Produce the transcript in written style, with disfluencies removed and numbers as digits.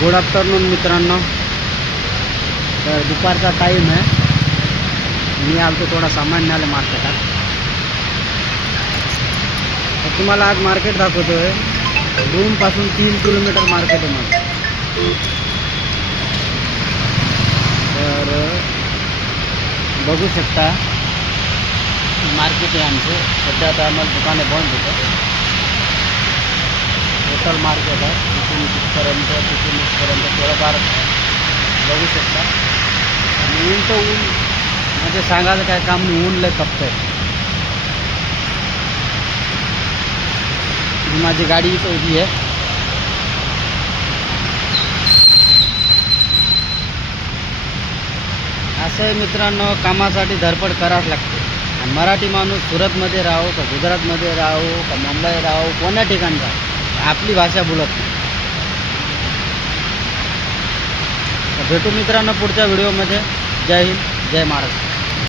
Good afternoon मित्रांनो. तर दुपारचा टाईम आहे. मी आलो थोडा सामान न्यायला मार्केटात. तर तुम्हाला आज मार्केट दाखवतो आहे. रूमपासून 3 किलोमीटर मार्केट आहे मला. तर बघू शकता मार्केट आहे आमचं. सध्या आता आम्हाला दुकाने बंद होतं. टोटल मार्केट आहे तिथून इथपर्यंत थोडंफार बघू शकता. आणि ऊन तर ऊन म्हणजे सांगायचं काय काम नाही. ऊन लय तपतंय. ही माझी गाडी इथं उभी आहे. असं आहे मित्रांनो, कामासाठी धडपड करावंच लागते. आणि मराठी माणूस सुरतमध्ये राहो का गुजरातमध्ये राहो का मुंबई राहो कोण्या ठिकाणी राहो आपली भाषा बोलत नाही. भेटू मित्रांनो पुढच्या व्हिडिओमध्ये. जय हिंद, जय महाराष्ट्र.